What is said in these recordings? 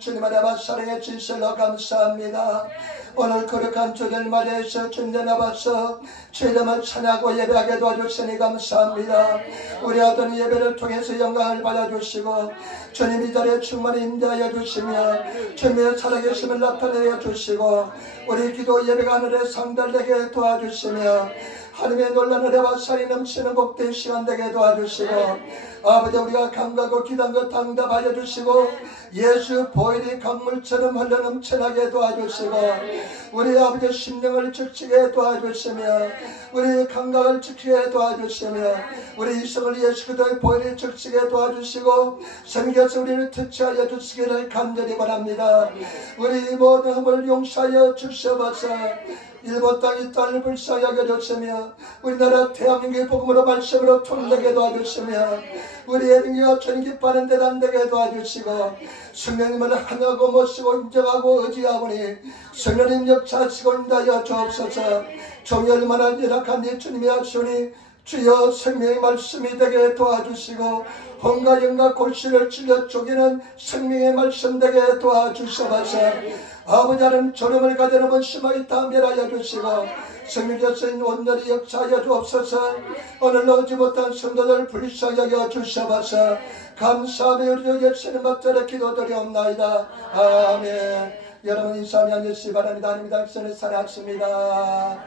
주님 안에 사랑의 진실로 감사합니다. 오늘 거룩한 주를 맞이해서 주님 앞에서 주님을 찬양하고 예배하게 도와주시니 감사합니다. 우리 어떤 예배를 통해서 영광을 받아주시고 주님 이 자리에 충만히 임재하여 주시며 주님의 살아계심을 나타내어 주시고 우리 기도 예배가 하늘에 상달되게 도와주시며 하나님의 놀라운 은혜와 살이 넘치는 복된 시간 되게 도와주시고 아버지 우리가 간구하고 기도한 것 응답하여 주시고 예수 보혈이 강물처럼 흘러넘쳐나게 도와주시고 우리 아버지 심령을 지키게 도와주시며 우리 감각을 지키게 도와주시며 우리 이성을 예수 그리스도의 보혈이 지키게 도와주시고 성경에서 우리를 특치하여 주시기를 간절히 바랍니다. 우리 모든 흠을 용서하여 주시옵소서. 일본 땅이 땅을 불쌍히 여겨주시며 우리나라 대한민국의 복음으로 말씀으로 통되게 도와주시며 우리의 능력과 주님 기뻐하는 데 남되게 도와주시고 성령님을 하나고 모시고 인정하고 의지하오니 성령님 역사하시고 인도하여 주옵소서. 종이 얼마나 열악한 이 주님의 하시오니 주여 생명의 말씀이 되게 도와주시고 혼과 영과 골실을 찔러 쪼개는 생명의 말씀 되게 도와주시옵소서. 아버지 하나님 졸음을 가져놓은 심하게 다 멸하여 주시고 성령께서 온전히 역사하여 주옵소서. 오늘 오지 못한 성도들 불쌍히 여겨 주시옵소서. 감사하며 우리 예수님 맞들어 기도드리옵나이다. 아멘. 여러분 인사하며 앉으시기 바랍니다. 하나님 당신을 사랑하십니다.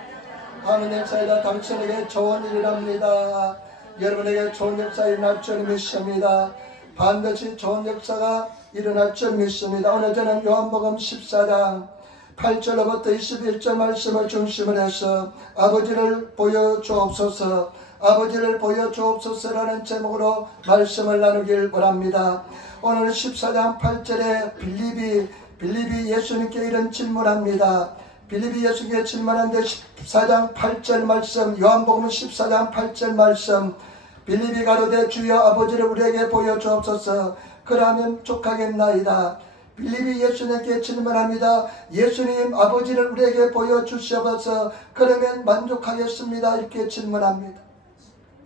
하나님 사이다 당신에게 좋은 일이랍니다. 여러분에게 좋은 역사 일어날 줄 믿습니다. 반드시 좋은 역사가 일어날 줄 믿습니다. 오늘 저는 요한복음 14장 8절로부터 21절 말씀을 중심으로 해서 아버지를 보여주옵소서, 아버지를 보여주옵소서라는 제목으로 말씀을 나누길 원합니다. 오늘 14장 8절에 빌립이 예수님께 이런 질문합니다. 빌립이 예수님께 질문하는데 14장 8절 말씀, 요한복음 14장 8절 말씀, 빌립이 가로되 주여 아버지를 우리에게 보여주옵소서. 그러면 족하겠나이다. 빌립이 예수님께 질문합니다. 예수님 아버지를 우리에게 보여주시옵소서. 그러면 만족하겠습니다. 이렇게 질문합니다.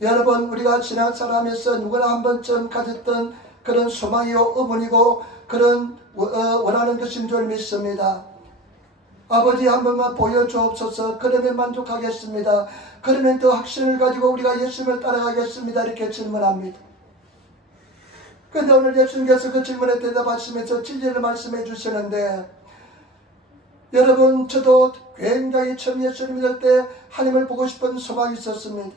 여러분 우리가 신앙생활하면서 누구나 한 번쯤 가졌던 그런 소망이요 의문이고 그런 원하는 것인 줄 믿습니다. 아버지 한 번만 보여주옵소서. 그러면 만족하겠습니다. 그러면 더 확신을 가지고 우리가 예수님을 따라가겠습니다. 이렇게 질문합니다. 그런데 오늘 예수님께서 그 질문에 대답하시면서 진리를 말씀해 주시는데 여러분 저도 굉장히 처음 예수님 믿을 때 하나님을 보고 싶은 소망이 있었습니다.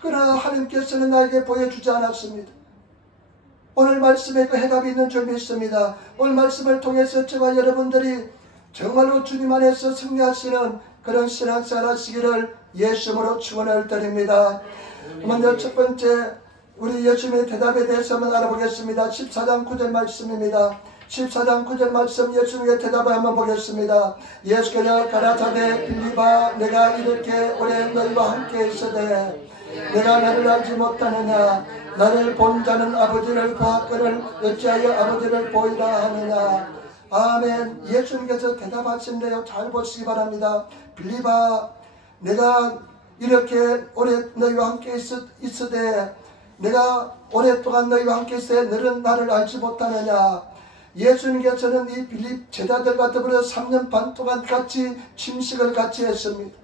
그러나 하나님께서는 나에게 보여주지 않았습니다. 오늘 말씀에 그 해답이 있는 줄 믿습니다. 오늘 말씀을 통해서 저와 여러분들이 정말로 주님 안에서 승리하시는 그런 신앙생활 하시기를 예수님으로 축원을 드립니다. 먼저 첫 번째 우리 예수님의 대답에 대해서 한번 알아보겠습니다. 14장 9절 말씀입니다. 14장 9절 말씀 예수님의 대답을 한번 보겠습니다. 예수께서 가라사대 빌립아 내가 이렇게 오래 너희와 함께 있으되 내가 나를 알지 못하느냐 나를 본 자는 아버지를 보았거늘 어찌하여 아버지를 보이라 하느냐. 아멘. 예수님께서 대답하신데요. 잘 보시기 바랍니다. 빌립아 내가 이렇게 오래 너희와 함께 있으되 내가 오랫동안 너희와 함께 있으되 너는 나를 알지 못하느냐. 예수님께서는 이 빌립 제자들과 더불어 3년 반 동안 같이 침식을 같이 했습니다.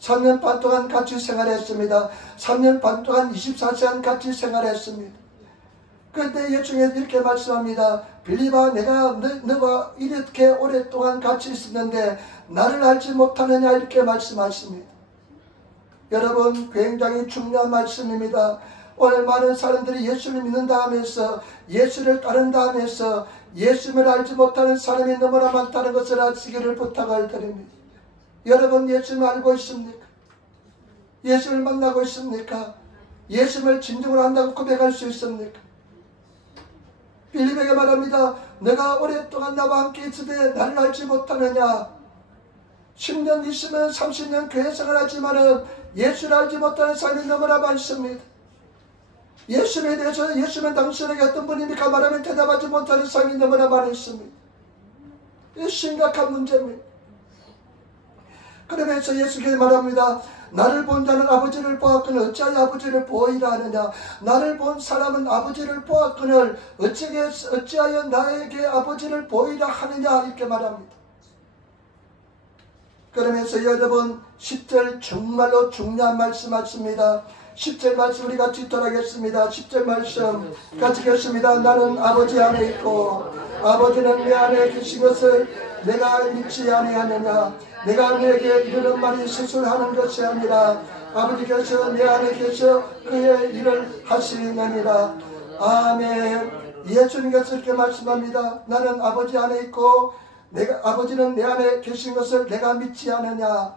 3년 반 동안 같이 생활했습니다. 3년 반 동안 24시간 같이 생활했습니다. 그런데 예수님께서 이렇게 말씀합니다. 빌립아 내가 너와 이렇게 오랫동안 같이 있었는데 나를 알지 못하느냐 이렇게 말씀하십니다. 여러분 굉장히 중요한 말씀입니다. 오늘 많은 사람들이 예수를 믿는다 하면서 예수를 따른다 하면서 예수를 알지 못하는 사람이 너무나 많다는 것을 아시기를 부탁을 드립니다. 여러분 예수를 알고 있습니까? 예수를 만나고 있습니까? 예수를 진정으로 한다고 고백할 수 있습니까? 빌립에게 말합니다. 내가 오랫동안 나와 함께 있으되 나를 알지 못하느냐. 10년 있으면 30년 교회 생활하지만 예수를 알지 못하는 사람이 너무나 많습니다. 예수에 대해서 예수는 당신에게 어떤 분입니까? 말하면 대답하지 못하는 사람이 너무나 많습니다. 이 심각한 문제입니다. 그러면서 예수께서 말합니다. 나를 본 자는 아버지를 보았거늘 어찌하여 아버지를 보이라 하느냐. 나를 본 사람은 아버지를 보았거늘 어찌하여 나에게 아버지를 보이라 하느냐. 이렇게 말합니다. 그러면서 여러분 10절 정말로 중요한 말씀 맞습니다. 10절 말씀 우리 같이 읽도록하겠습니다. 10절 말씀 같이 읽겠습니다. 나는 아버지 안에 있고 아버지는 내 안에 계신 것을 내가 믿지 아니하느냐. 내가 내게 이르는 말이 스스로 하는 것이 아니라 아버지께서 내 안에 계셔 그의 일을 하시느니라. 아멘. 예수님께서 이렇게 말씀합니다. 나는 아버지 안에 있고 아버지는 내 안에 계신 것을 내가 믿지 않느냐.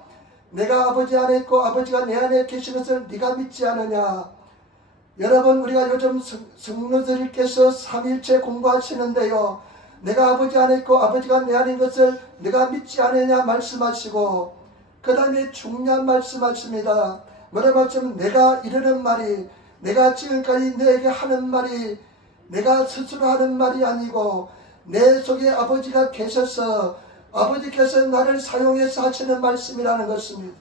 내가 아버지 안에 있고 아버지가 내 안에 계신 것을 네가 믿지 않느냐. 여러분 우리가 요즘 성도들께서 삼일체 공부하시는데요. 내가 아버지 안에 있고 아버지가 내 안에 있는 것을 네가 믿지 않느냐 말씀하시고 그 다음에 중요한 말씀하십니다. 뭐라 말씀은 내가 이르는 말이 내가 지금까지 너에게 하는 말이 내가 스스로 하는 말이 아니고 내 속에 아버지가 계셔서 아버지께서 나를 사용해서 하시는 말씀이라는 것입니다.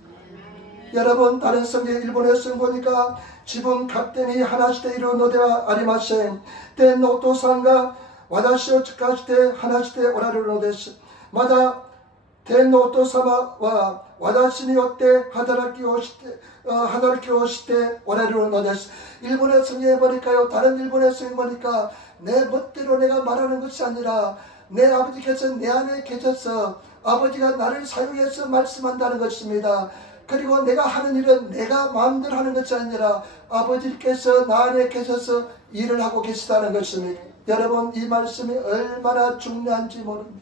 여러분 다른 성경 일본의 성 보니까 지분 각대니 하나시대 이루 노대와 아리마셈 때 노토상가 와다시오 측가시대 하나시대 오라를 노데스 마다 때 노토사마와 와다시니 요때 하다라키 오시대 오라를 노데스. 일본의 성경에 보니까요. 다른 일본의 성경에 보니까 내 멋대로 내가 말하는 것이 아니라 내 아버지께서 내 안에 계셔서 아버지가 나를 사용해서 말씀한다는 것입니다. 그리고 내가 하는 일은 내가 마음대로 하는 것이 아니라 아버지께서 나 안에 계셔서 일을 하고 계시다는 것입니다. 여러분 이 말씀이 얼마나 중요한지 모릅니다.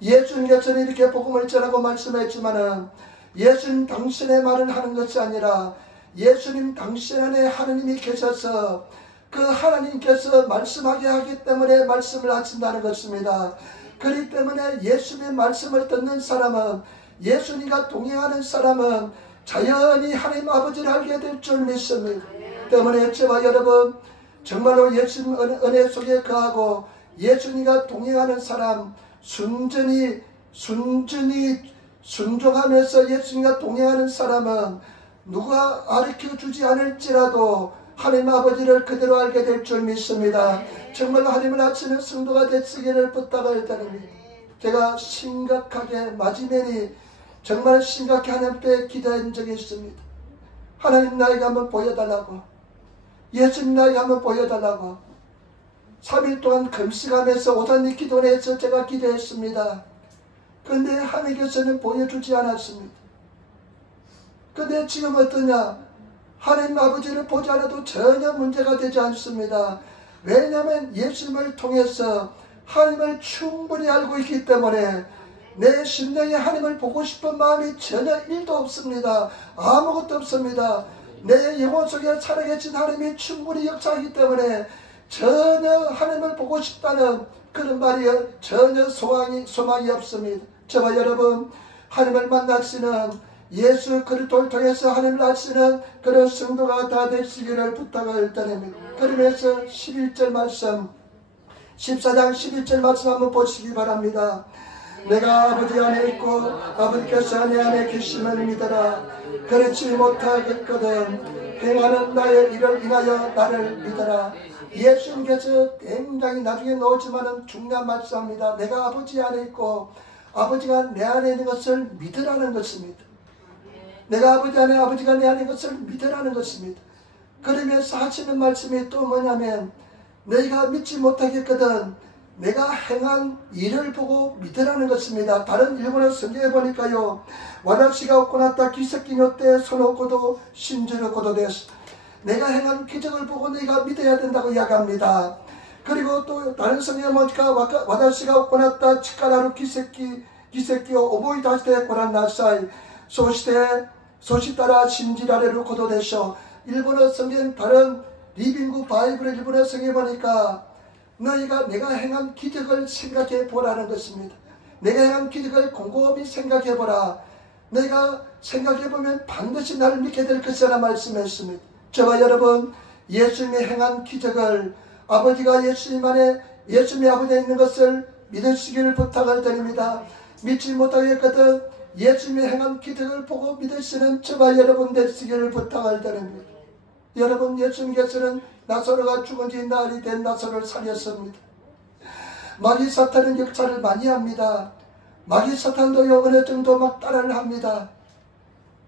예수님께서는 이렇게 복음을 전하고 말씀했지만은 예수님 당신의 말을 하는 것이 아니라 예수님 당신 안에 하느님이 계셔서 그 하나님께서 말씀하게 하기 때문에 말씀을 하신다는 것입니다. 그렇기 때문에 예수님의 말씀을 듣는 사람은 예수님과 동행하는 사람은 자연히 하나님 아버지를 알게 될 줄 믿습니다. 때문에 저와 여러분 정말로 예수님 은혜 속에 거하고 예수님과 동행하는 사람 순종하면서 예수님과 동행하는 사람은 누가 가르쳐주지 않을지라도 하나님 아버지를 그대로 알게 될 줄 믿습니다. 정말로 하나님을 아치는 성도가 되시기를 부탁을 드립니다. 제가 심각하게 마지막에 정말 심각히 하나님 앞에 기도한 적이 있습니다. 하나님 나에게 한번 보여달라고, 예수님 나에게 한번 보여달라고 3일 동안 금식하면서 오단리 기도해서 제가 기도했습니다. 그런데 하나님께서는 보여주지 않았습니다. 그런데 지금 어떠냐? 하나님 아버지를 보지 않아도 전혀 문제가 되지 않습니다. 왜냐하면 예수님을 통해서 하나님을 충분히 알고 있기 때문에 내 심령에 하나님을 보고 싶은 마음이 전혀 1도 없습니다. 아무것도 없습니다. 내 영혼 속에 살아계신 하나님이 충분히 역사하기 때문에 전혀 하나님을 보고 싶다는 그런 말이 전혀 소망이 없습니다. 저와 여러분 하나님을 만나시는 예수 그리스도를 통해서 하나님을 아시는 그런 성도가 다 되시기를 부탁을 드립니다. 그러면서 11절 말씀 14장 11절 말씀 한번 보시기 바랍니다. 내가 아버지 안에 있고 아버지께서 내 안에 계심을 믿어라. 그렇지 못하겠거든 행하는 나의 일을 인하여 나를 믿어라. 예수님께서 굉장히 나중에 나오지만은 중요한 말씀입니다. 내가 아버지 안에 있고 아버지가 내 안에 있는 것을 믿으라는 것입니다. 내가 아버지 안에 아버지가 내 안에 있는 것을 믿으라는 것입니다. 그러면서 하시는 말씀이 또 뭐냐면 너희가 믿지 못하겠거든 내가 행한 일을 보고 믿으라는 것입니다. 다른 일본어 성경에 보니까요. 와다시가 오코나타 기세키뇨 때 손오코도 신주르코도 데스. 내가 행한 기적을 보고 너희가 믿어야 된다고 이야기합니다. 그리고 또 다른 성경에 보니까 와다시가 오코나타 치카라루 기세키오 오보이다시테 고란나사이 소시따라 신지라레루 코도 데쇼. 일본어 성경 다른 리빙구 바이블 일본어 성경에 보니까 너희가 내가 행한 기적을 생각해 보라는 것입니다. 내가 행한 기적을 곰곰이 생각해 보라. 너희가 생각해 보면 반드시 나를 믿게 될 것이라 말씀했습니다. 저와 여러분 예수님이 행한 기적을 아버지가 예수님 안에 예수님의 아버지에 있는 것을 믿으시기를 부탁을 드립니다. 믿지 못하겠거든 예수님의 행한 기적을 보고 믿으시는 저와 여러분 되시기를 부탁을 드립니다. 여러분, 예수님께서는 나사로가 죽은 지 나흘이 된 나사로를 살렸습니다. 마귀 사탄은 역사를 많이 합니다. 마귀 사탄도요 어느 정도 막 따라를 합니다.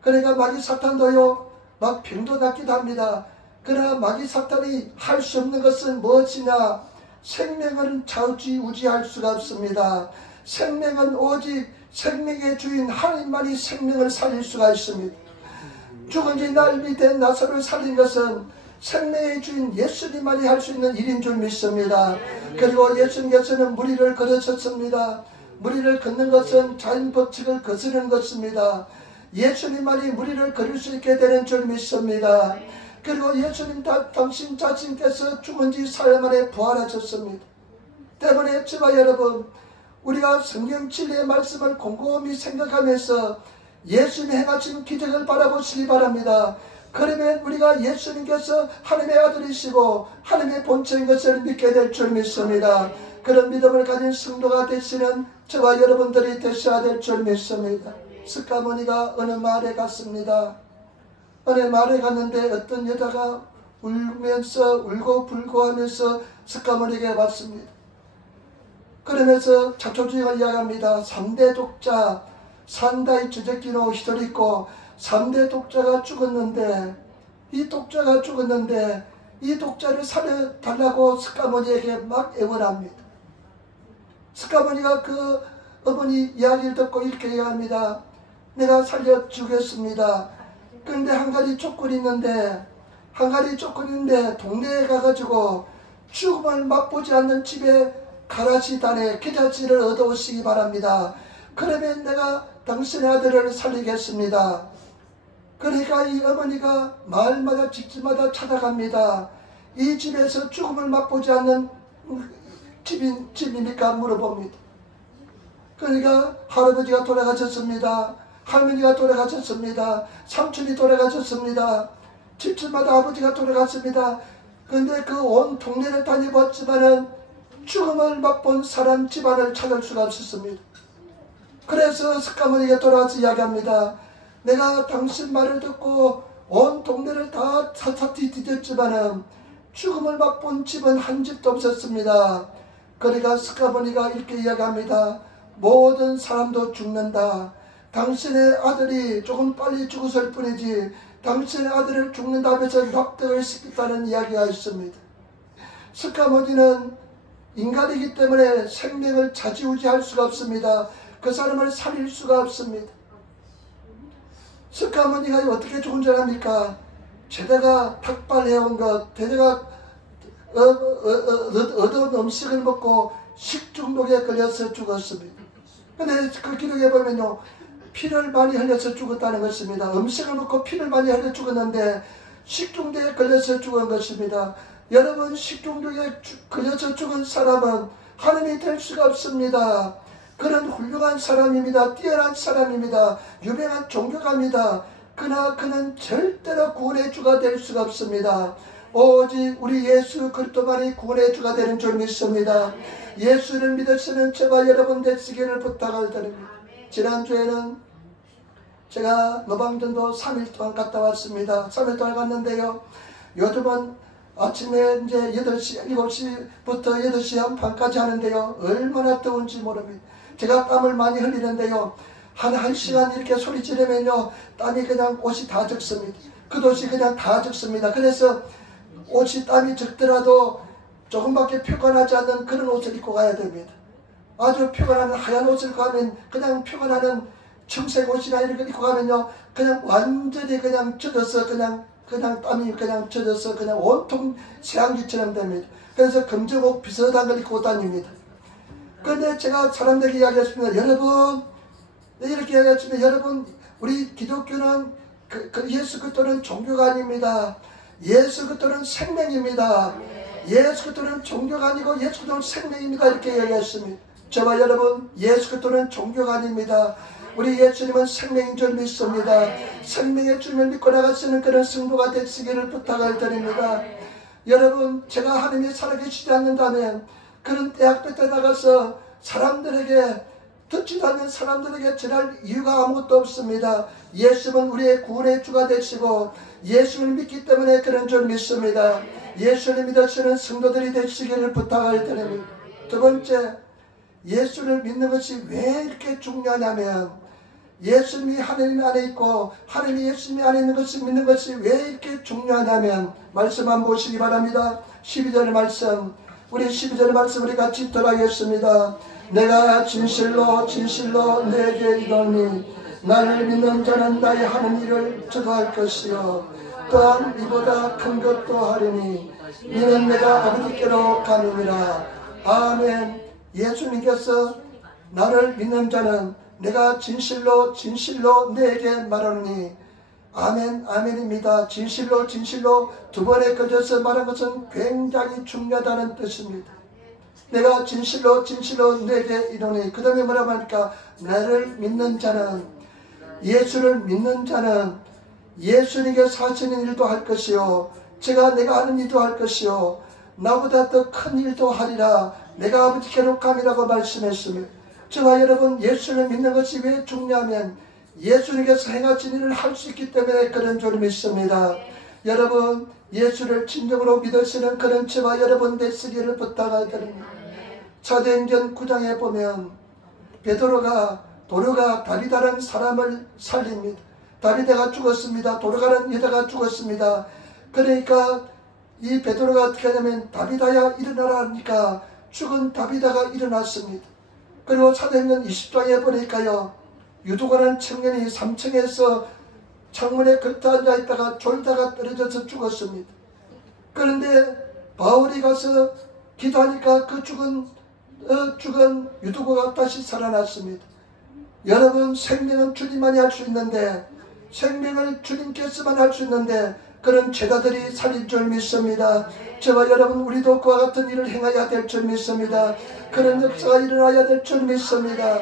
그러니까 마귀 사탄도요 막 병도 낫기도 합니다. 그러나 마귀 사탄이 할 수 없는 것은 무엇이냐? 생명을 좌우지우지할 수가 없습니다. 생명은 오직 생명의 주인 하나님만이 생명을 살릴 수가 있습니다. 죽은 지 나흘이 된 나사로를 살린 것은 생명의 주인 예수님만이 할 수 있는 일인 줄 믿습니다. 그리고 예수님께서는 무리를 걸으셨습니다. 무리를 걷는 것은 자연 법칙을 거스르는 것입니다. 예수님만이 무리를 걸을 수 있게 되는 줄 믿습니다. 그리고 예수님 당신 자신께서 죽은 지 사흘 만에 부활하셨습니다. 때문에 저와 여러분, 우리가 성경 진리의 말씀을 곰곰이 생각하면서 예수님이 행하신 기적을 바라보시기 바랍니다. 그러면 우리가 예수님께서 하나님의 아들이시고 하나님의 본체인 것을 믿게 될 줄 믿습니다. 그런 믿음을 가진 성도가 되시는 저와 여러분들이 되셔야 될 줄 믿습니다. 스가모니가 어느 마을에 갔습니다. 어느 마을에 갔는데 어떤 여자가 울고 불고하면서 스가모니에게 왔습니다. 그러면서 자초지경을 이야기합니다. 3대 독자 산다이 주제기노 히토리코 3대 독자가 죽었는데 이 독자를 살려달라고 스가모니에게 막 애원합니다. 스가모니가 그 어머니 이야기를 듣고 이렇게 이야기합니다. 내가 살려주겠습니다. 그런데 한 가지 조건이 있는데 동네에 가가지고 죽음을 맛보지 않는 집에 가라시단에 계좌지를 얻어오시기 바랍니다. 그러면 내가 당신의 아들을 살리겠습니다. 그러니까 이 어머니가 마을마다 집집마다 찾아갑니다. 이 집에서 죽음을 맛보지 않는 집입니까? 물어봅니다. 그러니까 할아버지가 돌아가셨습니다. 할머니가 돌아가셨습니다. 삼촌이 돌아가셨습니다. 집집마다 아버지가 돌아갔습니다. 그런데 그 온 동네를 다녀봤지만은 죽음을 맛본 사람 집안을 찾을 수가 없었습니다. 그래서 스가모니에게 돌아와서 이야기합니다. 내가 당신 말을 듣고 온 동네를 다 뒤졌지만은 죽음을 맛본 집은 한 집도 없었습니다. 그러니까 스가모니가 이렇게 이야기합니다. 모든 사람도 죽는다. 당신의 아들이 조금 빨리 죽었을 뿐이지 당신의 아들을 죽는다 하면서 납득을 시켰다는 이야기가 있습니다. 스가모니는 인간이기 때문에 생명을 좌지우지할 수가 없습니다. 그 사람을 살릴 수가 없습니다. 스가모니가 어떻게 죽은 줄 압니까? 제대가 탁발해온 것, 제대가 얻은 음식을 먹고 식중독에 걸려서 죽었습니다. 근데 그 기록에 보면요, 피를 많이 흘려서 죽었다는 것입니다. 음식을 먹고 피를 많이 흘려 죽었는데 식중독에 걸려서 죽은 것입니다. 여러분, 식중독에 걸려서 죽은 사람은 하나님이 될 수가 없습니다. 그는 훌륭한 사람입니다. 뛰어난 사람입니다. 유명한 종교가입니다. 그러나 그는 절대로 구원의 주가 될 수가 없습니다. 오직 우리 예수 그리스도만이 구원의 주가 되는 줄 믿습니다. 예수를 믿으시는 저와 여러분 되시기를 부탁을 드립니다. 지난주에는 제가 노방전도 3일 동안 갔다 왔습니다. 3일 동안 갔는데요, 요즘은 아침에 이제 7시부터 8시 반까지 하는데요, 얼마나 더운지 모릅니다. 제가 땀을 많이 흘리는데요, 한 1시간 이렇게 소리 지르면요, 땀이 그냥 옷이 다 적습니다. 겉옷이 그냥 다 적습니다. 그래서 옷이 땀이 적더라도 조금밖에 표가 나지 않는 그런 옷을 입고 가야 됩니다. 아주 표가 나는 하얀 옷을 입고 가면, 그냥 표가 나는 청색 옷이나 이런 걸 입고 가면요, 그냥 완전히 그냥 젖어서 그냥 땀이 그냥 젖어서 그냥 온통 새한기처럼 됩니다. 그래서 검정옷 비슷한 걸 입고 다닙니다. 그런데 제가 사람들에게 이야기했습니다. 여러분, 이렇게 이야기했습니다. 여러분, 우리 기독교는 예수 그리스도는 종교가 아닙니다. 예수 그리스도는 생명입니다. 예수 그리스도는 종교가 아니고 예수 그리스도는 생명입니다. 이렇게 이야기했습니다. 저와 여러분, 예수 그리스도는 종교가 아닙니다. 우리 예수님은 생명인 줄 믿습니다. 생명의 주님을 믿고 나가시는 그런 성도가 되시기를 부탁을 드립니다. 여러분, 제가 하나님이 살아계시지 않는다면 그런 대학교 때 나가서 사람들에게 듣지도 않는 사람들에게 전할 이유가 아무것도 없습니다. 예수는 우리의 구원의 주가 되시고 예수를 믿기 때문에 그런 줄 믿습니다. 예수를 믿으시는 성도들이 되시기를 부탁을 드립니다. 두 번째, 예수를 믿는 것이 왜 이렇게 중요하냐면 예수님이 하나님 안에 있고 하나님이 예수님이 안에 있는 것을 믿는 것이 왜 이렇게 중요하냐면 말씀 한번 보시기 바랍니다. 12절 말씀, 우리 12절 말씀 우리 같이 읽도록 하겠습니다. 내가 진실로 진실로 내게 이르노니 나를 믿는 자는 나의 하는 일을 저도 할 것이요 또한 이보다 큰 것도 하리니 이는 내가 아버지께로 가느니라. 아멘. 예수님께서 나를 믿는 자는 내가 진실로 진실로 내게 말하노니 아멘 아멘입니다. 진실로 진실로 두 번에 걸쳐서 말한 것은 굉장히 중요하다는 뜻입니다. 내가 진실로 진실로 내게 이르노니 그 다음에 뭐라고 하니까 나를 믿는 자는 예수를 믿는 자는 예수님께서 하시는 일도 할 것이요 내가 하는 일도 할 것이요 나보다 더 큰 일도 하리라. 내가 아버지께로 감이라고 말씀했습니다. 저와 여러분 예수를 믿는 것이 왜 중요하면 예수님께서 행하신 일을 할 수 있기 때문에 그런 줄 믿습니다. 여러분 예수를 진정으로 믿으시는 그런 저와 여러분 되시기를 부탁을 드립니다. 사도행전 9장에 보면 베드로가 다비다라는 사람을 살립니다. 다비다가 죽었습니다. 도로가는 여자가 죽었습니다. 그러니까 이 베드로가 어떻게 하냐면 다비다야 일어나라 하니까 죽은 다비다가 일어났습니다. 그리고 사도행전 20장에 보니까요 유도가라는 청년이 3층에서 창문에 걸터 앉아있다가 졸다가 떨어져서 죽었습니다. 그런데 바울이 가서 기도하니까 그 죽은 유도가가 다시 살아났습니다. 여러분 생명은 주님만이 할 수 있는데 생명을 주님께서만 할 수 있는데 그런 제자들이 살릴 줄 믿습니다. 저와 여러분 우리도 그와 같은 일을 행해야 될 줄 믿습니다. 그런 역사가 일어나야 될 줄 믿습니다.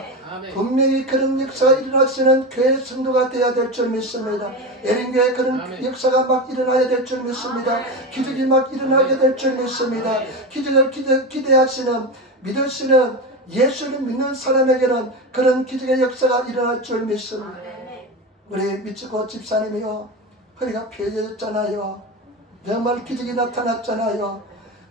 분명히 그런 역사가 일어나시는 교회 성도가 되어야 될 줄 믿습니다. 에린교회 그런 역사가 막 일어나야 될 줄 믿습니다. 기적이 막 일어나게 될 줄 믿습니다. 기적을 기대하시는 믿으시는 예수를 믿는 사람에게는 그런 기적의 역사가 일어날 줄 믿습니다. 우리 미치고 집사님이요 허리가 펴졌잖아요. 정말 기적이 나타났잖아요.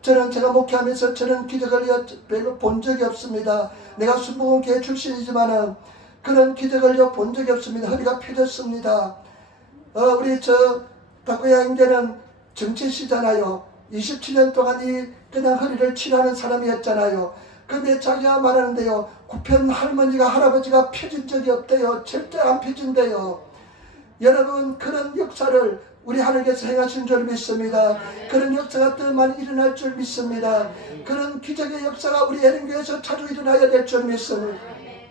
저는 제가 목회하면서 저런 기적을 별로 본 적이 없습니다. 내가 순복음교회 출신이지만은 그런 기적을 본 적이 없습니다. 허리가 펴졌습니다. 우리 닭고양이인데는 정치시잖아요. 27년 동안 그냥 허리를 치료하는 사람이었잖아요. 근데 자기가 말하는데요. 구편 할머니가 할아버지가 펴진 적이 없대요. 절대 안 펴진대요. 여러분 그런 역사를 우리 하나님께서 행하신 줄 믿습니다. 그런 역사가 더 많이 일어날 줄 믿습니다. 그런 기적의 역사가 우리 에린교회에서 자주 일어나야 될 줄 믿습니다.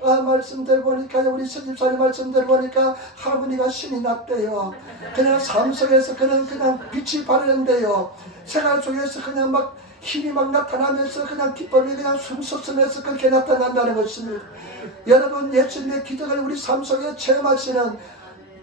말씀들 보니까 우리 서집사님 말씀들 보니까 할머니가 신이 났대요. 그냥 삶 속에서 그냥 빛이 바르는데요. 생활 속에서 그냥 막 힘이 막 나타나면서 그냥 기쁨이 그냥 숨솟으면서 그렇게 나타난다는 것입니다. 여러분 예수님의 기적을 우리 삶 속에 체험하시는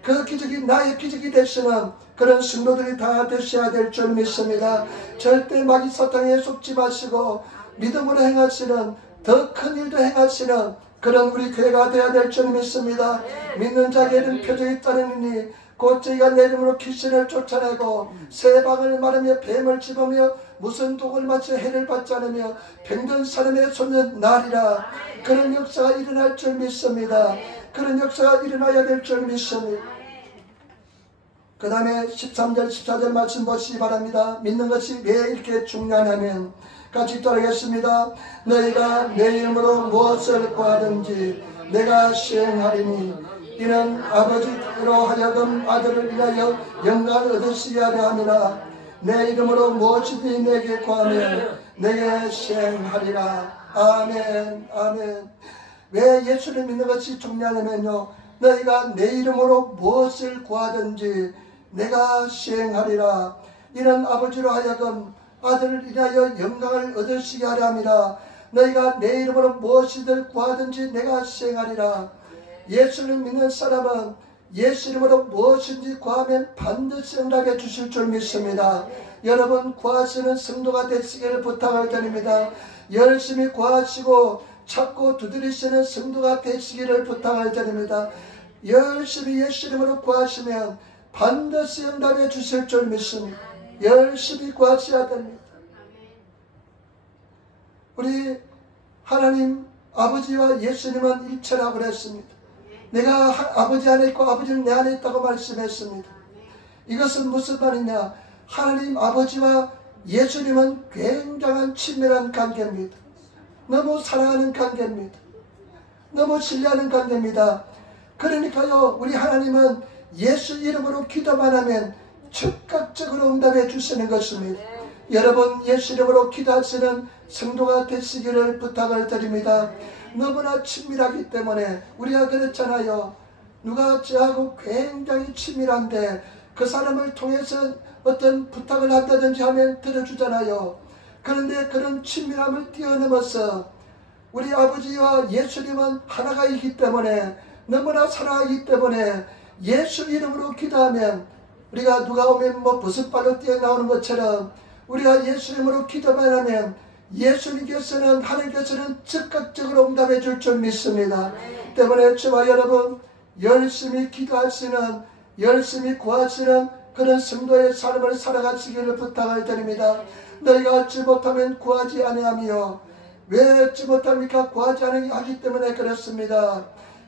그 기적이 나의 기적이 되시는 그런 성도들이 다 되셔야 될 줄 믿습니다. 절대 마귀 사탄에 속지 마시고 믿음으로 행하시는 더 큰 일도 행하시는 그런 우리 교회가 되어야 될 줄 믿습니다. 믿는 자에게는 표적이 따르니 곧 저희가 내 이름으로 귀신을 쫓아내고 새 방을 마르며 뱀을 집으며 무슨 독을 맞춰 해를 받지 않으며 병든 사람의 손은 나리라. 그런 역사가 일어날 줄 믿습니다. 그런 역사가 일어나야 될 줄 믿습니다. 그 다음에 13절 14절 말씀 보시기 바랍니다. 믿는 것이 왜 이렇게 중요하냐면 같이 따르겠습니다. 너희가 내 이름으로 무엇을 구하든지 내가 시행하리니 이는 아버지로 하여금 아들을 위하여 영광을 얻으시게 하려 함이라. 내 이름으로 무엇이든지 내게 구하면 내게 시행하리라. 아멘 아멘. 왜 예수를 믿는 것이 중요하냐면요. 너희가 내 이름으로 무엇을 구하든지 내가 시행하리라. 이는 아버지로 하여금 아들을 인하여 영광을 얻으시게 하려 함이라. 너희가 내 이름으로 무엇이든 구하든지 내가 시행하리라. 예수를 믿는 사람은 예수 이름으로 무엇인지 구하면 반드시 응답해 주실 줄 믿습니다. 여러분 구하시는 성도가 되시기를 부탁을 드립니다. 열심히 구하시고 찾고 두드리시는 성도가 되시기를 부탁을 드립니다. 열심히 예수 이름으로 구하시면 반드시 응답해 주실 줄 믿습니다. 열심히 구하셔야 됩니다. 우리 하나님 아버지와 예수님은 일체라고 그랬습니다. 내가 아버지 안에 있고 아버지는 내 안에 있다고 말씀했습니다. 이것은 무슨 말이냐? 하나님 아버지와 예수님은 굉장한 친밀한 관계입니다. 너무 사랑하는 관계입니다. 너무 신뢰하는 관계입니다. 그러니까요, 우리 하나님은 예수 이름으로 기도만 하면 즉각적으로 응답해 주시는 것입니다. 여러분, 예수 이름으로 기도하시는 성도가 되시기를 부탁을 드립니다. 너무나 친밀하기 때문에 우리가 그랬잖아요. 누가 저하고 굉장히 친밀한데 그 사람을 통해서 어떤 부탁을 한다든지 하면 들어주잖아요. 그런데 그런 친밀함을 뛰어넘어서 우리 아버지와 예수님은 하나가이기 때문에, 너무나 사랑하기 때문에 예수 이름으로 기도하면 우리가 누가 오면 버섯발로 뛰어나오는 것처럼 우리가 예수 이름으로 기도만 하면 예수님께서는, 하나님께서는 즉각적으로 응답해 줄 줄 믿습니다. 때문에 저와 여러분, 열심히 기도하시는, 열심히 구하시는 그런 성도의 삶을 살아가시기를 부탁을 드립니다. 너희가 얻지 못하면 구하지 아니하며, 왜 얻지 못합니까? 구하지 아니하기 때문에 그렇습니다.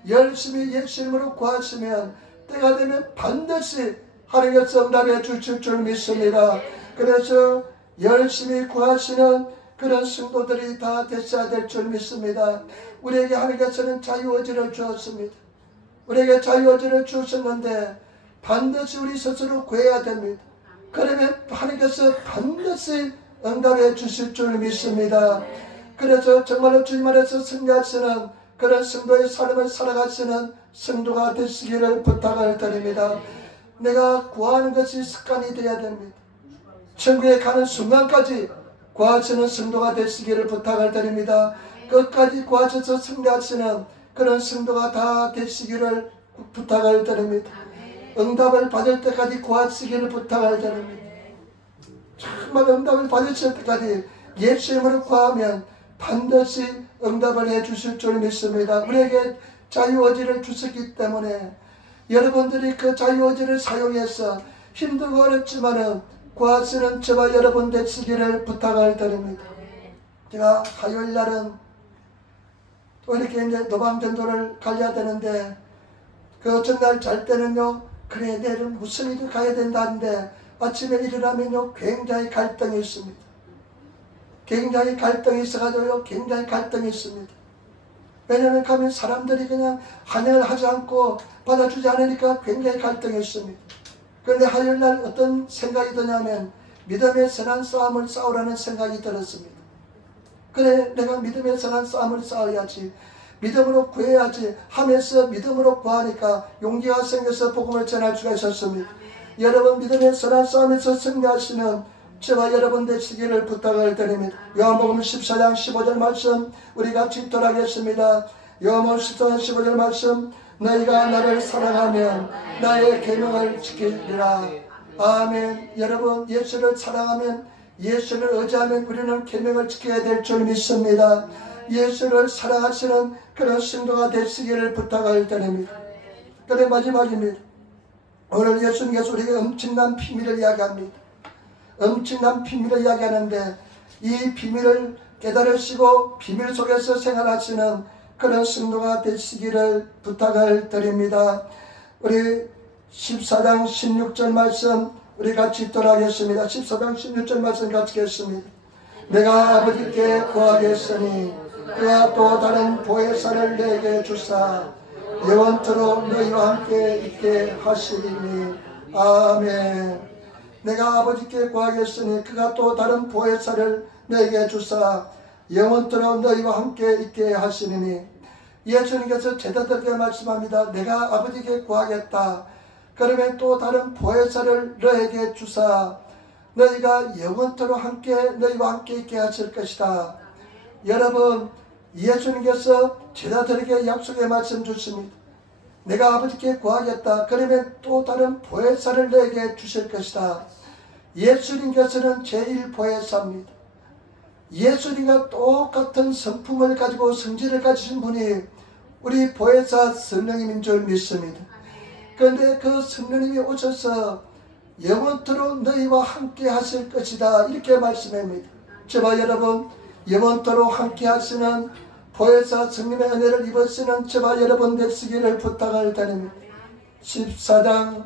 열심히 예수 이름으로 구하시면 때가 되면 반드시 하나님께서 응답해 주실 줄 믿습니다. 그래서 열심히 구하시는 그런 성도들이 다 되셔야 될 줄 믿습니다. 우리에게 하나님께서는 자유의지를 주었습니다. 우리에게 자유의지를 주셨는데 반드시 우리 스스로 구해야 됩니다. 그러면 하나님께서 반드시 응답해 주실 줄 믿습니다. 그래서 정말로 주님 안에서 승리하시는 그런 성도의 삶을 살아가시는 성도가 되시기를 부탁을 드립니다. 내가 구하는 것이 습관이 되어야 됩니다. 천국에 가는 순간까지 구하시는 성도가 되시기를 부탁을 드립니다. 끝까지 구하셔서 승리하시는 그런 성도가 다 되시기를 부탁을 드립니다. 응답을 받을 때까지 구하시기를 부탁을 드립니다. 정말 응답을 받으실 때까지 예수 이름으로 구하면 반드시 응답을 해 주실 줄 믿습니다. 우리에게 자유의지를 주셨기 때문에 여러분들이 그 자유의지를 사용해서 힘들고 어렵지만은 구하시는 저와 여러분 되시기를 부탁을 드립니다. 제가 화요일 날은 또 이렇게 이제 노방전도를 가야 되는데, 그 전날 잘 때는요, 그래 내일은 무슨 일을 가야 된다는데 아침에 일어나면요 굉장히 갈등이 있습니다. 굉장히 갈등이 있어가지고요, 굉장히 갈등이 있습니다. 왜냐하면 가면 사람들이 그냥 환영을 하지 않고 받아주지 않으니까 굉장히 갈등이 있습니다. 그런데 화요일날 어떤 생각이 드냐면 믿음의 선한 싸움을 싸우라는 생각이 들었습니다. 그래, 내가 믿음의 선한 싸움을 싸워야지, 믿음으로 구해야지 하면서 믿음으로 구하니까 용기가 생겨서 복음을 전할 수가 있었습니다. 여러분, 믿음의 선한 싸움에서 승리하시는 저와 여러분 되시기를 부탁을 드립니다. 요한복음 14장 15절 말씀 우리 같이 읽도록 하겠습니다. 요한복음 14장 15절 말씀, 너희가 나를 사랑하면 나의 계명을 지키리라. 아멘. 여러분, 예수를 사랑하면, 예수를 의지하면 우리는 계명을 지켜야 될 줄 믿습니다. 예수를 사랑하시는 그런 성도가 되시기를 부탁을 드립니다. 그래, 마지막입니다. 오늘 예수님께서 우리에게 엄청난 비밀을 이야기합니다. 엄청난 비밀을 이야기하는데 이 비밀을 깨달으시고 비밀 속에서 생활하시는 그런 성도가 되시기를 부탁을 드립니다. 우리 14장 16절 말씀 우리 같이 읽도록 하겠습니다. 14장 16절 말씀 같이 읽겠습니다. 내가 아버지께 구하겠으니 그가 또 다른 보혜사를 내게 주사 영원토록 너희와 함께 있게 하시리니. 아멘. 내가 아버지께 구하겠으니 그가 또 다른 보혜사를 내게 주사 영원토록 너희와 함께 있게 하시리니. 예수님께서 제자들에게 말씀합니다. 내가 아버지께 구하겠다. 그러면 또 다른 보혜사를 너에게 주사 너희가 영원토록 함께 너희와 함께 있게 하실 것이다. 여러분, 예수님께서 제자들에게 약속의 말씀 주십니다. 내가 아버지께 구하겠다. 그러면 또 다른 보혜사를 너에게 주실 것이다. 예수님께서는 제1보혜사입니다. 예수님과 똑같은 성품을 가지고 성질을 가지신 분이 우리 보혜사 성령님인 줄 믿습니다. 그런데 그 성령님이 오셔서 영원토록 너희와 함께 하실 것이다 이렇게 말씀합니다. 저와 여러분, 영원토록 함께 하시는 보혜사 성령의 은혜를 입으시는 저와 여러분 되시기를 부탁을 드립니다. 14장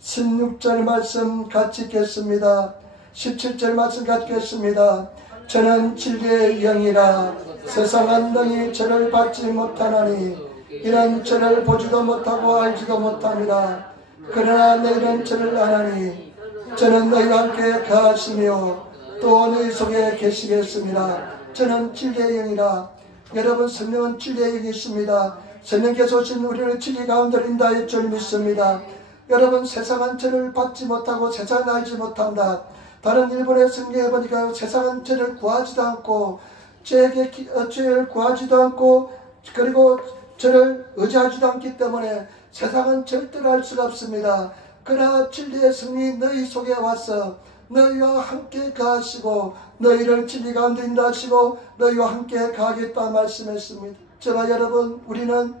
16절 말씀 같이 읽겠습니다. 17절 말씀 같이 읽겠습니다. 저는 진리의 영이라 세상은 능히 저를 받지 못하나니 이는 저를 보지도 못하고 알지도 못합니다. 그러나 너희는 저를 아나니 저는 너희와 함께 가시며 또 너희 속에 계시겠습니다. 저는 진리의 영이라. 여러분, 성령은 진리의 영이십니다. 성령께서 오신 우리를 진리 가운데로 인도할 줄 믿습니다. 여러분, 세상은 저를 받지 못하고 세상은 알지 못한다. 다른 일본의 성경에 보니까 세상은 저를 구하지도 않고 죄를 구하지도 않고 그리고 저를 의지하지도 않기 때문에 세상은 절대로 알 수가 없습니다. 그러나 진리의 성령이 너희 속에 와서 너희와 함께 가시고 너희를 진리 가운데 인도하시고 너희와 함께 가겠다 말씀했습니다. 저와 여러분, 우리는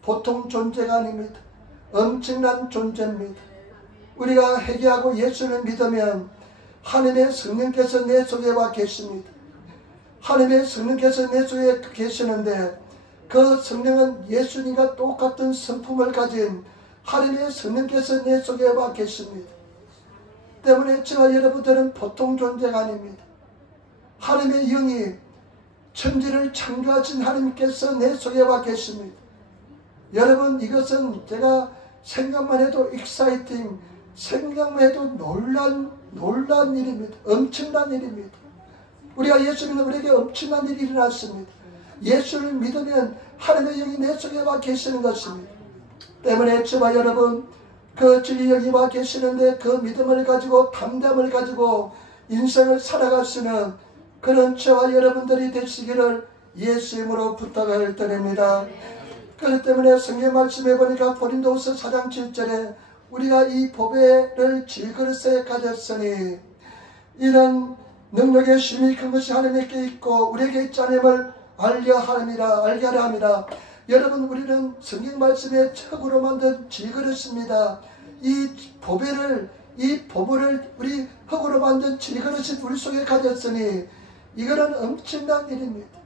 보통 존재가 아닙니다. 엄청난 존재입니다. 우리가 회개하고 예수를 믿으면 하나님의 성령께서 내 속에 와 계십니다. 하나님의 성령께서 내 속에 계시는데 그 성령은 예수님과 똑같은 성품을 가진 하나님의 성령께서 내 속에 와 계십니다. 때문에 저와 여러분들은 보통 존재가 아닙니다. 하나님의 영이 천지를 창조하신 하나님께서 내 속에 와 계십니다. 여러분, 이것은 제가 생각만 해도 익사이팅, 생각만 해도 놀란 일입니다. 엄청난 일입니다. 우리가 예수 믿는 우리에게 엄청난 일이 일어났습니다. 예수를 믿으면 하나님의 영이 내 속에 와 계시는 것입니다. 때문에 저와 여러분, 그 진리 영이 와 계시는데 그 믿음을 가지고 담담을 가지고 인생을 살아가시는 그런 저와 여러분들이 되시기를 예수 이름으로 부탁을 드립니다. 그렇기 때문에 성경 말씀해 보니까 고린도후서 4장 7절에 우리가 이 보배를 질그릇에 가졌으니 이런 능력의 쉼이 큰 것이 하나님께 있고 우리에게 있지 않음을 알게 하라 함이라. 여러분, 우리는 성경 말씀에 척으로 만든 질그릇입니다. 이 보물을 우리 흙으로 만든 질그릇이 우리 속에 가졌으니 이거는 엄청난 일입니다.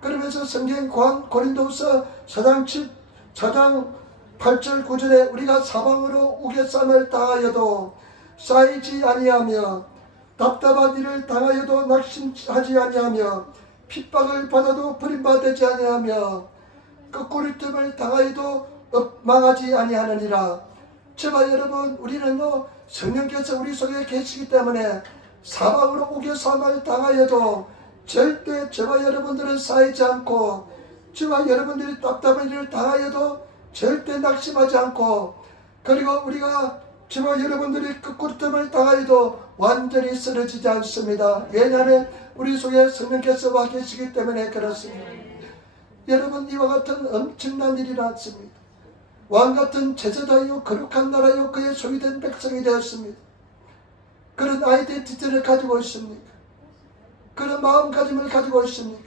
그러면서 성경 고린도후서 4장 8절 9절에 우리가 사방으로 우겨쌈을 당하여도 쌓이지 아니하며 답답한 일을 당하여도 낙심하지 아니하며 핍박을 받아도 버림받지 아니하며 거꾸리뜸을 당하여도 망하지 아니하느니라. 저와 여러분, 우리는요 성령께서 우리 속에 계시기 때문에 사방으로 우겨쌈을 당하여도 절대 저와 여러분들은 쌓이지 않고 저와 여러분들이 답답한 일을 당하여도 절대 낙심하지 않고 그리고 우리가 저와 여러분들이 거꾸리뜸을 당하여도 완전히 쓰러지지 않습니다. 왜냐하면 우리 속에 성령께서 와 계시기 때문에 그렇습니다. 여러분, 이와 같은 엄청난 일이 났습니다. 왕같은 제자다요 거룩한 나라요 그의 소유된 백성이 되었습니다. 그런 아이덴티티를 가지고 있습니까? 그런 마음가짐을 가지고 있습니까?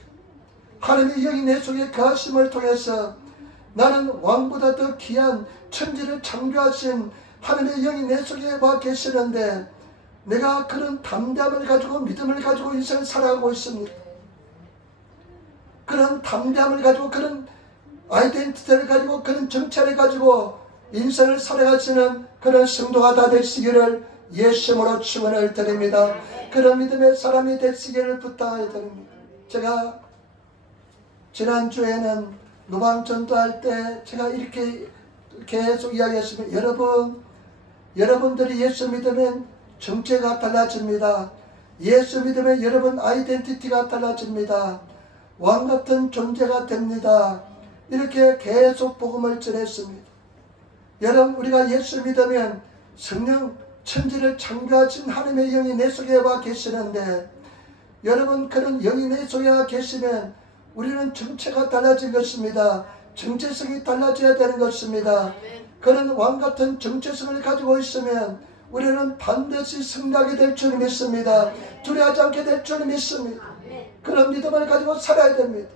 하나님의 영이 내 속에 거하심을 통해서 나는 왕보다 더 귀한 천지를 창조하신 하나님의 영이 내 속에 와 계시는데 내가 그런 담대함을 가지고 믿음을 가지고 인생을 살아가고 있습니까? 그런 담대함을 가지고 그런 아이덴티티를 가지고 그런 정체를 가지고 인생을 살아가시는 그런 성도가 다 되시기를 예수님으로 축원을 드립니다. 그런 믿음의 사람이 되시기를 부탁을 드립니다. 제가 지난주에는 노방전도할 때 제가 이렇게 계속 이야기했습니다. 여러분들이 예수 믿으면 정체가 달라집니다. 예수 믿으면 여러분 아이덴티티가 달라집니다. 왕같은 존재가 됩니다. 이렇게 계속 복음을 전했습니다. 여러분, 우리가 예수 믿으면 성령 천지를 창조하신 하나님의 영이 내 속에 와 계시는데 여러분, 그런 영이 내 속에 와 계시면 우리는 정체가 달라질 것입니다. 정체성이 달라져야 되는 것입니다. 그런 왕같은 정체성을 가지고 있으면 우리는 반드시 승리하게 될 줄 믿습니다. 두려워하지 않게 될 줄 믿습니다. 그런 믿음을 가지고 살아야 됩니다.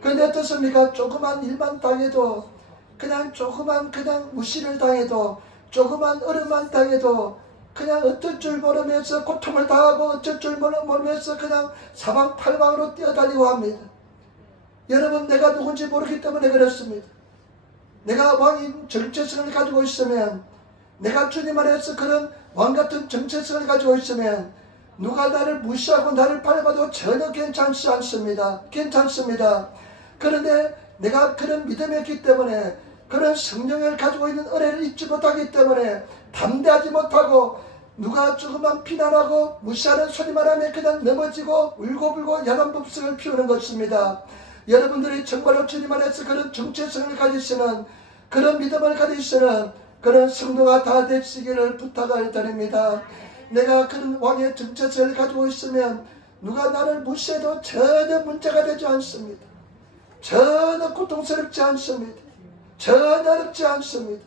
그런데 어떻습니까? 조그만 일만 당해도, 그냥 조그만 그냥 무시를 당해도, 조그만 어려움만 당해도 그냥 어쩔 줄 모르면서 고통을 당하고 어쩔 줄 모르면서 그냥 사방팔방으로 뛰어다니고 합니다. 여러분, 내가 누군지 모르기 때문에 그렇습니다. 내가 왕인 정체성을 가지고 있으면, 내가 주님 안에서 그런 왕같은 정체성을 가지고 있으면 누가 나를 무시하고 나를 밟아도 전혀 괜찮지 않습니다. 괜찮습니다. 그런데 내가 그런 믿음이 있기 때문에, 그런 성령을 가지고 있는 은혜를 잊지 못하기 때문에 담대하지 못하고 누가 조금만 비난하고 무시하는 소리만 하면 그냥 넘어지고 울고불고 야단법석을 피우는 것입니다. 여러분들이 정말로 주님 안에서 그런 정체성을 가지시는, 그런 믿음을 가지시는 그런 성도가 다 되시기를 부탁을 드립니다. 내가 그런 왕의 정체성을 가지고 있으면 누가 나를 무시해도 전혀 문제가 되지 않습니다. 전혀 고통스럽지 않습니다. 전혀 어렵지 않습니다.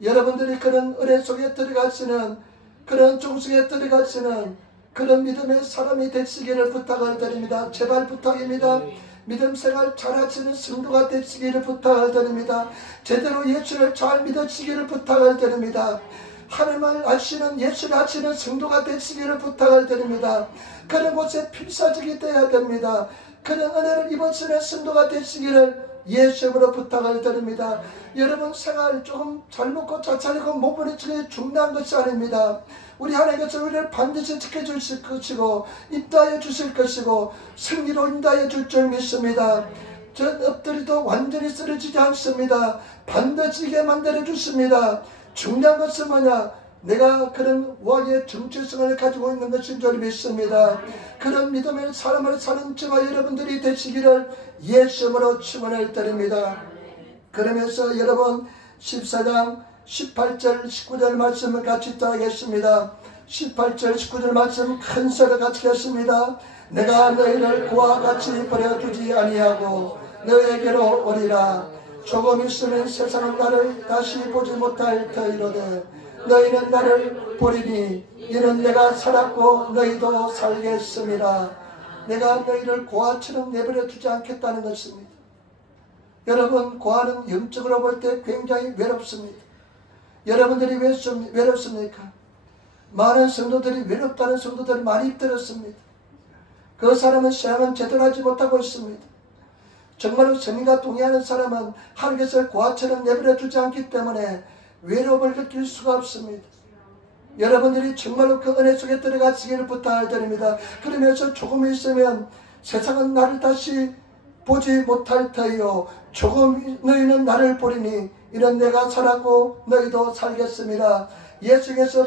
여러분들이 그런 은혜 속에 들어가시는, 그런 종속에 들어가시는 그런 믿음의 사람이 되시기를 부탁을 드립니다. 제발 부탁입니다. 믿음 생활 잘하시는 성도가 되시기를 부탁을 드립니다. 제대로 예수를 잘 믿으시기를 부탁을 드립니다. 하나님을 아시는, 예수를 아시는 성도가 되시기를 부탁을 드립니다. 그런 곳에 필사적이 되어야 됩니다. 그런 은혜를 입으시는 성도가 되시기를 예수님으로 부탁을 드립니다. 여러분, 생활 조금 잘 먹고 잘 살고 몸부림이 중요한 것이 아닙니다. 우리 하나님께서 우리를 반드시 지켜주실 것이고 인도하여 주실 것이고 승리로 인도하여 줄 줄 믿습니다. 전 엎드리도 완전히 쓰러지지 않습니다. 반드시 이게 만들어 주십니다. 중요한 것은 뭐냐? 내가 그런 왕의 정체성을 가지고 있는 것인 줄 믿습니다. 그런 믿음의 사람을 사는 저와 여러분들이 되시기를 예수님으로 축원을 드립니다. 그러면서 여러분 14장 18절 19절 말씀을 같이 따르겠습니다. 18절 19절 말씀 큰 소리로 같이 하겠습니다. 내가 너희를 그와 같이 버려두지 아니하고 너희에게로 오리라. 조금 있으면 세상은 나를 다시 보지 못할 터이로되 너희는 나를 보리니 이는 내가 살았고 너희도 살겠습니다. 내가 너희를 고아처럼 내버려 두지 않겠다는 것입니다. 여러분, 고아는 영적으로 볼 때 굉장히 외롭습니다. 여러분들이 왜 외롭습니까? 많은 성도들이 외롭다는 성도들이 많이 들었습니다. 그 사람은 신앙은 제대로 하지 못하고 있습니다. 정말로 성령과 동의하는 사람은 하나님께서 고아처럼 내버려 두지 않기 때문에 외로움을 느낄 수가 없습니다. 여러분들이 정말로 그 은혜 속에 들어가시기를 부탁을 드립니다. 그러면서 조금 있으면 세상은 나를 다시 보지 못할 터이요 조금 너희는 나를 보리니 이는 내가 살았고 너희도 살겠습니다. 예수께서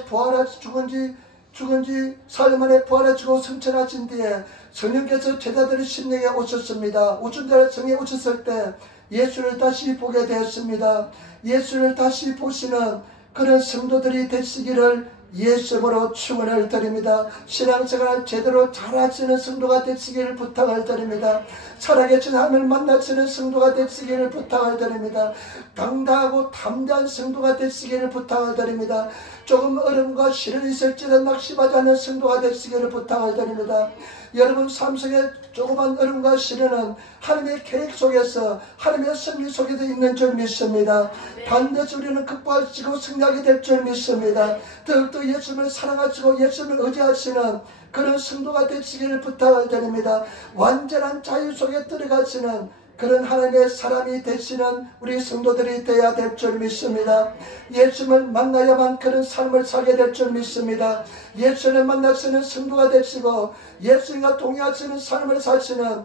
죽은 지 사흘 만에 부활하시고 승천하신 뒤에 성령께서 제자들의 심령에 오셨습니다. 오순절 성에 오셨을 때 예수를 다시 보게 되었습니다. 예수를 다시 보시는 그런 성도들이 되시기를 예수님으로 축원을 드립니다. 신앙생활을 제대로 잘하시는 성도가 되시기를 부탁을 드립니다. 살아계신 하나님을 만나시는 성도가 되시기를 부탁을 드립니다. 당당하고 담대한 성도가 되시기를 부탁을 드립니다. 조금 어려움과 시련이 있을지라도 낙심하지 않는 성도가 되시기를 부탁을 드립니다. 여러분 삶 속에 조그만 어려움과 시련은 하나님의 계획 속에서, 하나님의 승리 속에도 있는 줄 믿습니다. 반드시 우리는 극복하시고 승리하게 될 줄 믿습니다. 더욱더 예수님을 사랑하시고 예수님을 의지하시는 그런 성도가 되시기를 부탁을 드립니다. 완전한 자유 속에 들어가시는 그런 하나님의 사람이 되시는 우리 성도들이 되어야 될 줄 믿습니다. 예수님을 만나야만 그런 삶을 살게 될 줄 믿습니다. 예수님을 만나시는 성도가 되시고 예수님과 동의하시는 삶을 사시는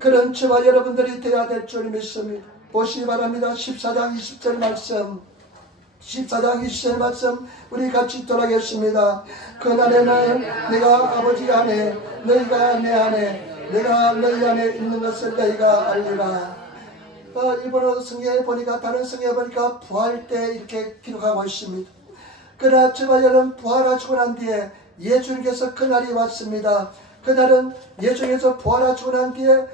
그런 저와 여러분들이 되어야 될 줄 믿습니다. 보시기 바랍니다. 14장 20절 말씀, 14장 20절 말씀 우리 같이 돌아가겠습니다. 그날에는 내가 아버지 안에 너희가 내 안에 내가 너희 안에 있는 것을 너희가 알리라. 일본어 성경에 보니까, 다른 성경에 보니까 부활 때 이렇게 기록하고 있습니다. 그러나 저와 여러분 부활하시고 난 뒤에 예수님께서 그날이 왔습니다. 그날은 예수님께서 부활하시고 난 뒤에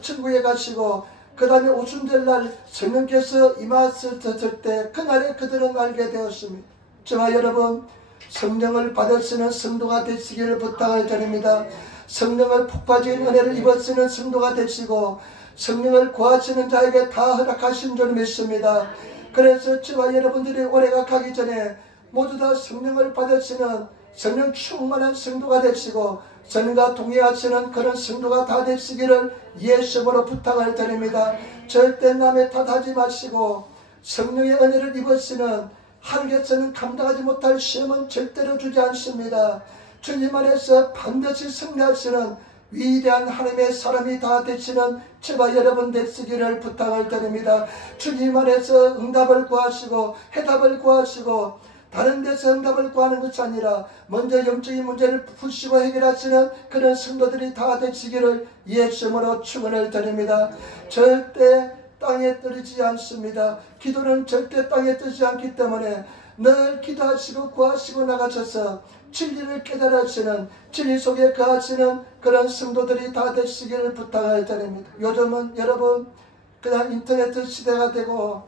천국에 가시고 그 다음에 오순절날 성령께서 임하셨을 때 그날에 그들은 알게 되었습니다. 저와 여러분 성령을 받을 수 있는 성도가 되시기를 부탁을 드립니다. 성령을 폭발적인 은혜를 입을 수 있는 성도가 되시고 성령을 구하시는 자에게 다 허락하신 줄 믿습니다. 그래서 저와 여러분들이 올해가 가기 전에 모두 다 성령을 받으시는 성령 충만한 성도가 되시고 성령과 동의하시는 그런 성도가 다 되시기를 예수님으로 부탁을 드립니다. 절대 남의 탓하지 마시고 성령의 은혜를 입으시는 하늘에서는 감당하지 못할 시험은 절대로 주지 않습니다. 주님 안에서 반드시 승리하시는 위대한 하나님의 사람이 다 되시는 저와 여러분 되시기를 부탁을 드립니다. 주님 안에서 응답을 구하시고 해답을 구하시고 다른 데서 응답을 구하는 것이 아니라 먼저 영적인 문제를 푸시고 해결하시는 그런 성도들이 다 되시기를 예수님으로 축원을 드립니다. 절대 땅에 떨어지지 않습니다. 기도는 절대 땅에 떨어지지 않기 때문에 늘 기도하시고 구하시고 나가셔서 진리를 깨달으시는 진리 속에 거하시는 그런 성도들이 다 되시기를 부탁을 드립니다. 요즘은 여러분 그냥 인터넷 시대가 되고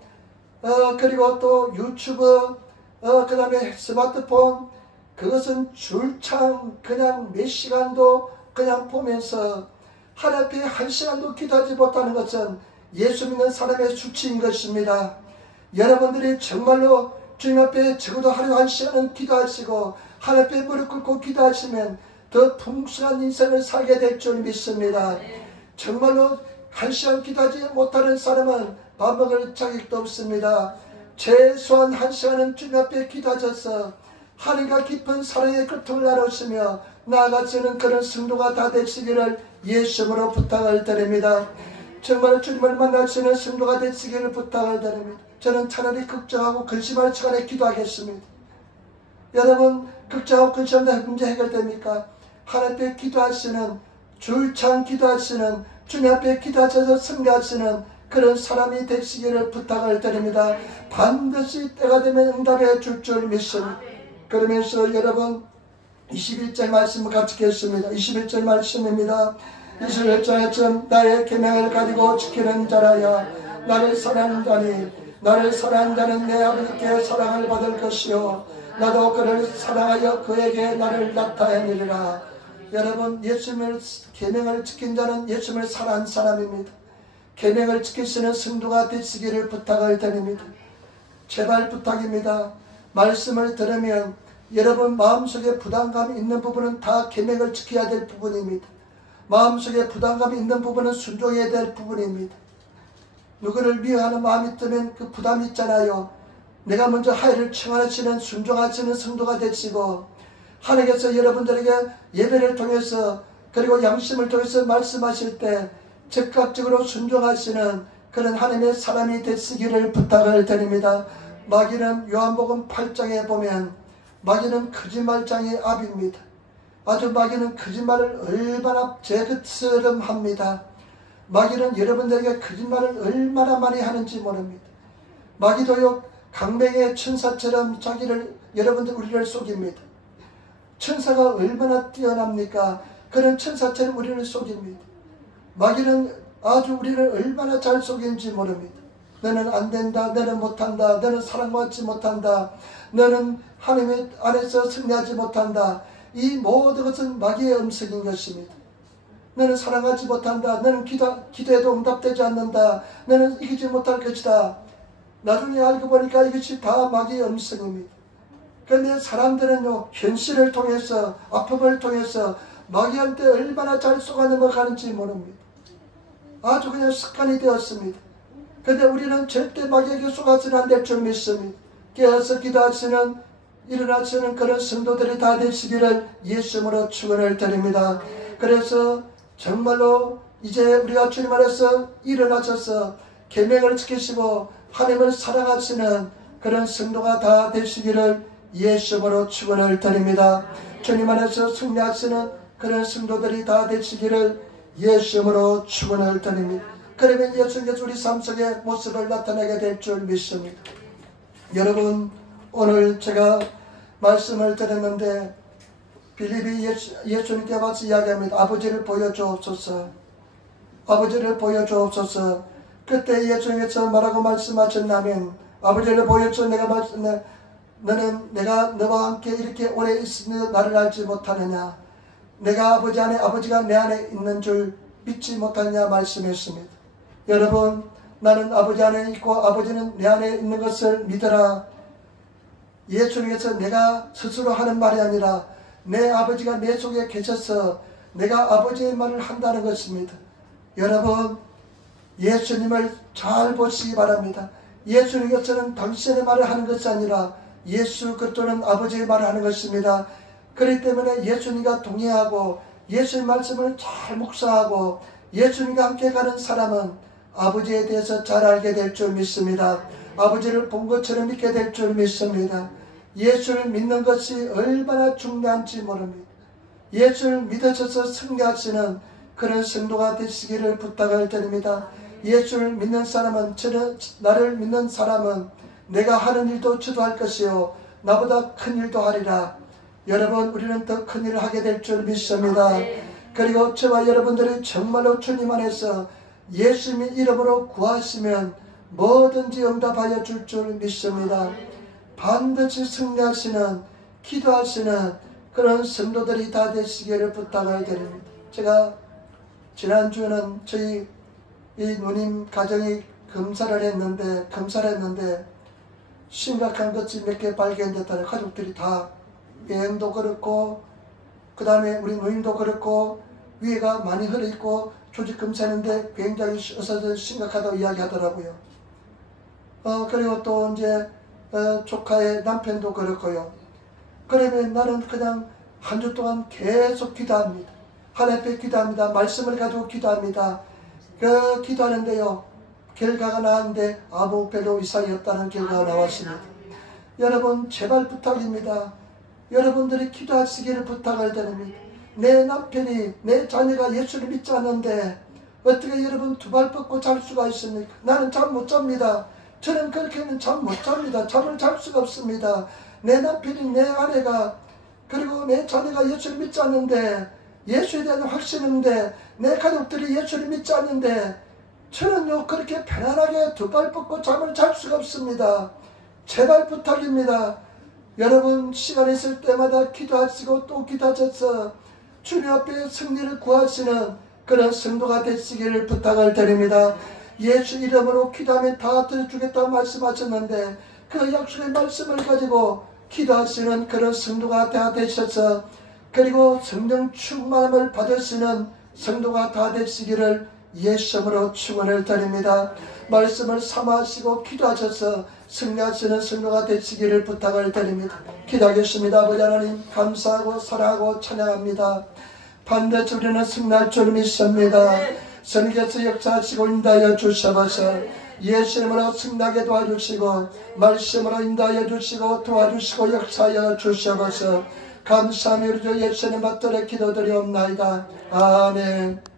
그리고 또 유튜브 그 다음에 스마트폰 그것은 줄창 그냥 몇 시간도 그냥 보면서 하나님 앞에 한 시간도 기도하지 못하는 것은 예수 믿는 사람의 수치인 것입니다. 여러분들이 정말로 주님 앞에 적어도 하루에 한 시간은 기도하시고 하나님 앞에 무릎 꿇고 기도하시면 더 풍성한 인생을 살게 될 줄 믿습니다. 정말로 한 시간 기도하지 못하는 사람은 밥 먹을 자격도 없습니다. 최소한 한 시간은 주님 앞에 기도하셔서 하늘과 깊은 사랑의 끝을 나누시며 나아가시는 그런 성도가 다 되시기를 예수님으로 부탁을 드립니다. 정말 주님을 만나시는 성도가 되시기를 부탁을 드립니다. 저는 차라리 걱정하고 근심할 시간에 기도하겠습니다. 여러분 걱정하고 근심하면 문제 해결됩니까? 하나님 앞에 기도하시는 줄창 기도하시는 주님 앞에 기도하셔서 승리하시는 그런 사람이 되시기를 부탁을 드립니다. 반드시 때가 되면 응답해 줄 줄 믿습니다. 그러면서 여러분 21절 말씀을 같이 읽겠습니다. 21절 말씀입니다. 21절에 나의 계명을 가지고 지키는 자라야 나를 사랑하는 자니 나를 사랑하는 자는 내 아버지께 사랑을 받을 것이요 나도 그를 사랑하여 그에게 나를 나타내리라. 여러분 예수님을 계명을 지킨 자는 예수님을 사랑한 사람입니다. 계명을 지키시는 성도가 되시기를 부탁을 드립니다. 제발 부탁입니다. 말씀을 들으면 여러분 마음속에 부담감이 있는 부분은 다 계명을 지켜야 될 부분입니다. 마음속에 부담감이 있는 부분은 순종해야 될 부분입니다. 누구를 미워하는 마음이 뜨면 그 부담이 있잖아요. 내가 먼저 하의를 청하시는 순종하시는 성도가 되시고 하나님께서 여러분들에게 예배를 통해서 그리고 양심을 통해서 말씀하실 때 즉각적으로 순종하시는 그런 하나님의 사람이 되시기를 부탁을 드립니다. 마귀는 요한복음 8장에 보면 마귀는 거짓말장의 압입니다. 아주 마귀는 거짓말을 얼마나 제것처럼 합니다. 마귀는 여러분들에게 거짓말을 얼마나 많이 하는지 모릅니다. 마귀도요 강맹의 천사처럼 여러분들 우리를 속입니다. 천사가 얼마나 뛰어납니까? 그런 천사처럼 우리를 속입니다. 마귀는 아주 우리를 얼마나 잘 속이는지 모릅니다. 너는 안된다, 너는 못한다, 너는 사랑받지 못한다, 너는 하나님 안에서 승리하지 못한다. 이 모든 것은 마귀의 음성인 것입니다. 너는 사랑하지 못한다, 너는 기도해도 응답되지 않는다, 너는 이기지 못할 것이다. 나중에 알고 보니까 이것이 다 마귀의 음성입니다. 그런데 사람들은요 현실을 통해서 아픔을 통해서 마귀한테 얼마나 잘 속아 넘어가는지 모릅니다. 아주 그냥 습관이 되었습니다. 그런데 우리는 절대 마귀에게 속아서는 안 될 줄 믿습니다. 깨어서 기도하시는 일어나시는 그런 성도들이 다 되시기를 예수님으로 축원을 드립니다. 그래서 정말로 이제 우리가 주님 안에서 일어나셔서 계명을 지키시고 하나님을 사랑하시는 그런 성도가 다 되시기를 예수님으로 축원을 드립니다. 주님 안에서 승리하시는 그런 성도들이 다 되시기를 예수님으로 축원을 드립니다. 그러면 예수님께서 우리 삶 속에 모습을 나타내게 될 줄 믿습니다. 여러분 오늘 제가 말씀을 드렸는데 빌립이 예수님께 와서 이야기합니다. 아버지를 보여주옵소서. 아버지를 보여주옵소서. 그때 예수님께서 뭐라고 말씀하셨냐면 아버지를 보여줘 내가 너는 내가 너와 함께 이렇게 오래 있으며 나를 알지 못하느냐? 내가 아버지 안에 아버지가 내 안에 있는 줄 믿지 못하느냐 말씀했습니다. 여러분, 나는 아버지 안에 있고 아버지는 내 안에 있는 것을 믿어라. 예수님께서 내가 스스로 하는 말이 아니라 내 아버지가 내 속에 계셔서 내가 아버지의 말을 한다는 것입니다. 여러분, 예수님을 잘 보시기 바랍니다. 예수님께서는 당신의 말을 하는 것이 아니라 예수 그리스도는 아버지의 말을 하는 것입니다. 그렇기 때문에 예수님과 동의하고 예수의 말씀을 잘 묵상하고 예수님과 함께 가는 사람은 아버지에 대해서 잘 알게 될 줄 믿습니다. 아버지를 본 것처럼 믿게 될 줄 믿습니다. 예수를 믿는 것이 얼마나 중요한지 모릅니다. 예수를 믿으셔서 승리하시는 그런 성도가 되시기를 부탁을 드립니다. 예수를 믿는 사람은, 나를 믿는 사람은 내가 하는 일도 저도 할 것이요 나보다 큰 일도 하리라. 여러분, 우리는 더 큰 일을 하게 될 줄 믿습니다. 그리고 저와 여러분들이 정말로 주님 안에서 예수님의 이름으로 구하시면 뭐든지 응답하여 줄 줄 믿습니다. 반드시 승리하시는, 기도하시는 그런 성도들이 다 되시기를 부탁을 드립니다. 제가 지난주에는 저희 이 누님 가정이 검사를 했는데 심각한 것이 몇 개 발견됐다는, 가족들이 다 여행도 그렇고 그 다음에 우리 누님도 그렇고 위에가 많이 흐려있고 조직 검사했는데 굉장히 심각하다고 이야기하더라고요. 그리고 또 이제 조카의 남편도 그렇고요. 그러면 나는 그냥 한 주 동안 계속 기도합니다. 하나님 앞에 기도합니다. 말씀을 가지고 기도합니다. 그 기도하는데요, 결과가 나왔는데 아무 별로 이상이 없다는 결과가 나왔습니다. 여러분, 제발 부탁입니다. 여러분들이 기도하시기를 부탁을 드립니다. 내 남편이, 내 자녀가 예수를 믿지 않는데 어떻게 여러분 두 발 뻗고 잘 수가 있습니까? 나는 잠 못 잡니다. 저는 그렇게는 잠 못 잡니다. 잠을 잘 수가 없습니다. 내 남편이, 내 아내가, 그리고 내 자녀가 예수를 믿지 않는데, 예수에 대한 확신인데 내 가족들이 예수를 믿지 않는데 저는요 그렇게 편안하게 두 발 뻗고 잠을 잘 수가 없습니다. 제발 부탁입니다. 여러분, 시간 있을 때마다 기도하시고 또 기도하셔서 주님 앞에 승리를 구하시는 그런 성도가 되시기를 부탁을 드립니다. 예수 이름으로 기도하면 다 들어주겠다고 말씀하셨는데 그 약속의 말씀을 가지고 기도하시는 그런 성도가 다 되셔서, 그리고 성령 충만함을 받으시는 성도가 다 되시기를 예수님으로 축원을 드립니다. 말씀을 삼아하시고 기도하셔서 승리하시는 성도가 되시기를 부탁을 드립니다. 기도하겠습니다. 아버지 하나님, 감사하고 사랑하고 찬양합니다. 반드시 우리는 승리할 줄 믿습니다. 성령께서 역사하시고 인도하여 주셔서 예수님으로 승리하게 도와주시고 말씀으로 인도하여 주시고 도와주시고 역사하여 주셔서 감사하며 우리 주 예수님 받들어 기도드리옵나이다. 아멘.